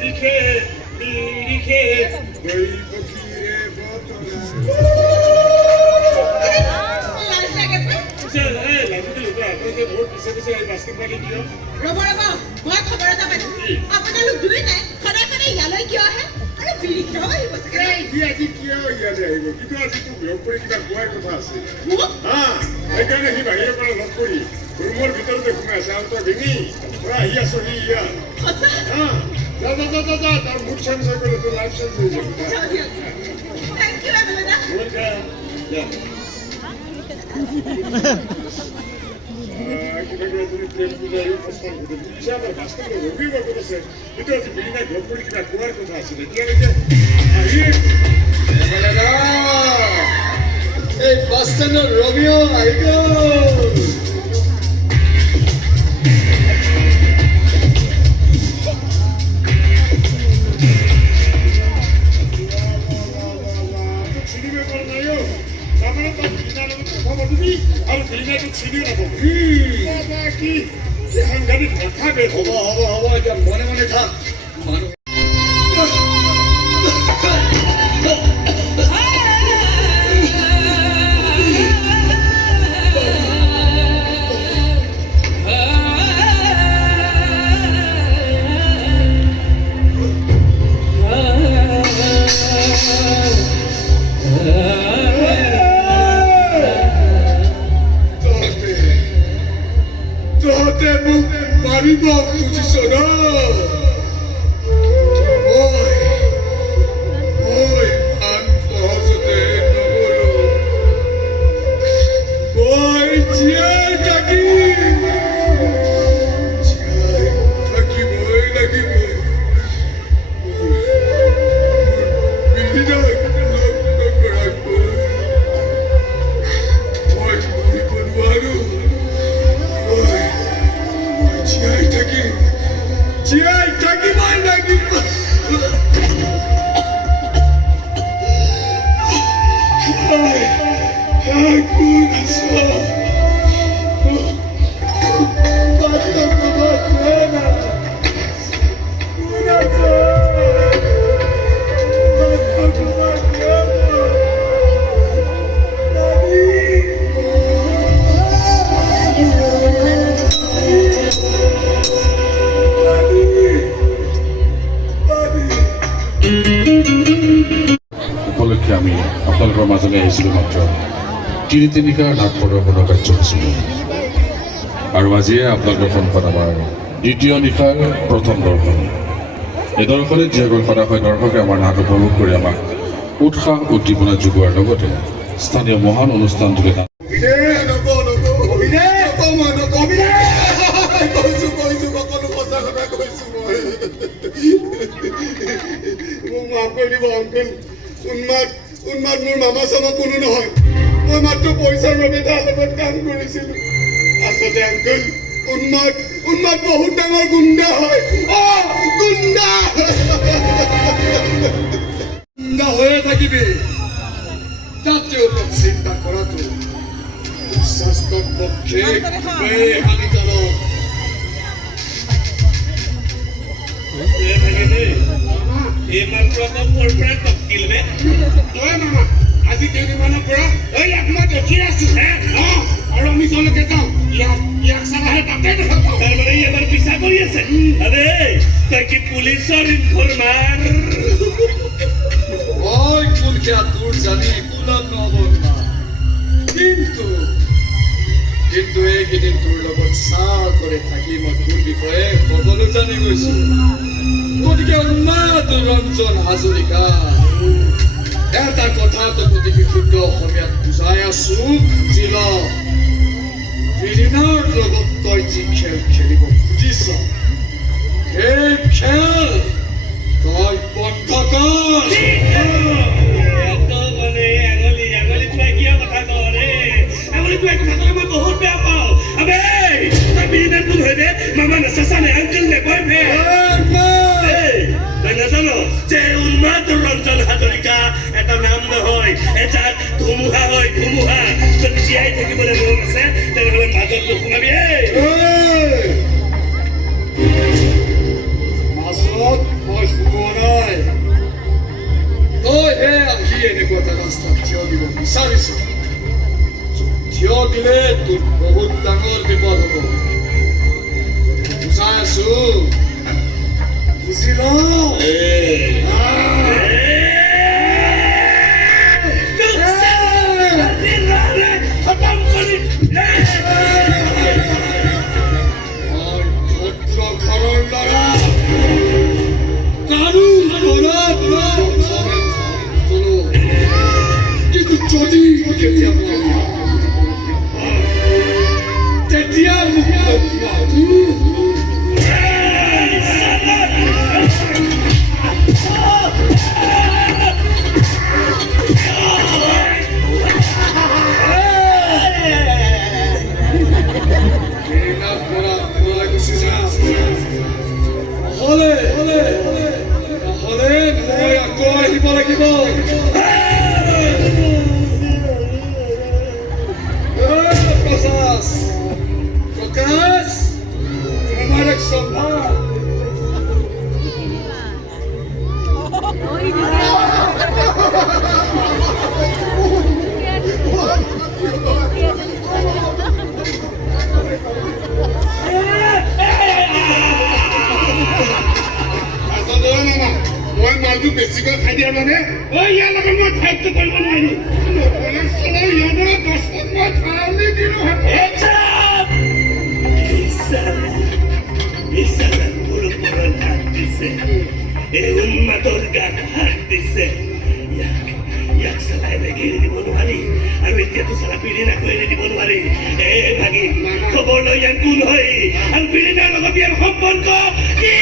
নিৰিখে নিৰিখে ওই পক্ষীৰে সেইকাৰণে সি বাহিৰৰ পৰা লগ কৰি ৰুমৰ ভিতৰতে সোমাই আছে আৰু তই ভেঙি আহি আছ সি ইয়াৰ তাৰ মুখ চেঞ্জ হৈ গ'লে তোৰ লাইফ চেঞ্জ হৈ যাব এই বাস স্ট্যান্ডের রোমিও আইগো মনে মনে থাক Arriba, posicionar! Oi, antoso de novo. Oi, tiai daqui! Tiai, daqui boy. Menina, não coraco. Oi, bonuaro. Tiai, taki mai lagi. Aku rasa. Bata kebatuana. Kurasa. Bata kebatuana. উপলক্ষে আমি আপোনালোকৰ মাজলৈ আহিছিলোঁ মাত্ৰ তিনি নিশাৰ নাট প্ৰদৰ্শনৰ কাৰ্যসূচী আৰু আজিয়ে আপোনালোকৰ সন্মুখত আমাৰ দ্বিতীয় নিশাৰ প্ৰথম দৰ্শন। এই দৰ্শনে যিসকল সদায় দৰ্শকে আমাৰ নাট উপভোগ কৰি আমাক উৎসাহ উদ্দীপনা যোগোৱাৰ লগতে স্থানীয় মহান অনুষ্ঠানটোলৈ উন্মাদ মোৰ মামা চামা কোনো নহয়। মই মাত্ৰ পইচাৰ বাবে তাৰ লগত কাম কৰিছিলো। আচলতে আংকুল উন্মাদ বহুত ডাঙৰ গুণ্ডা হয়। গুণ্ডা হৈয়ে থাকিবি। জাতীয় চিন্তা কৰাটো স্বাস্থ্যৰ পক্ষে খুবেই হানিকাৰক। আজি কেইদিনমানৰ পৰা মই দেখি আছো আৰু আমি যলৈকে যাওঁ ইয়াক চালাহে তাতে দেখা পাওঁ। তাৰমানে এবাৰ পিছা কৰি আছে। আৰে তই কি পুলিচৰ ইনফৰ্মাৰ? মই কুলখীয়া তোৰ জানি কুলত নহ'ব না। কিন্তু এইকেইদিন তোৰ লগত চাহ কৰি থাকি মই তোৰ বিষয়ে সকলো জানি গৈছো। গতিকে উন্মাদ ৰঞ্জন হাজৰিকা এটা কথা তোক অতি বিশুদ্ধ অসমীয়াত বুজাই আছো। বিৰিণাৰ লগত তই যি খেল খেলিব খুজিছ সেই খেল তই বন্ধ কৰ। বহুত বেয়া পাওঁ। মামা নাচানে আংকেল নে বয় নাজানো যে উন্মাদ ৰঞ্জন হাজৰিকা এটা নাম নহয়, এজাক ধুমুহা হয়। ধুমুহা যদি জীয়াই থাকিবলৈ মন আছে তেনেহ'লে মাজত নোসোমাবি। মাজত মই বিচাৰিছো থিয় দিলে তোৰ বহুত ডাঙৰ বিপদ হ'ব বুজাই আছো বুজি ল যদি তেতিয়া হলে মই আকৌ আহিব লাগিব Prokas, আমার এক সম্ভার মই মালটো বেছিকৈ খাই দিয়া মানে ইয়াৰ লগত মই ফাইটটো কৰিব নোৱাৰিম মই খালি দিলো উন্মাদৰ গাত হাত দিছে ইয়াক চলাই লাগি এৰি দিব নোৱাৰি আৰু এতিয়াতো চালা পিৰিনাকো এৰি দিব নোৱাৰি ভাগি খবৰ লৈ ইয়াক কোন হয় আৰু পিৰিনাৰ লগত ইয়াৰ সম্পৰ্ক কি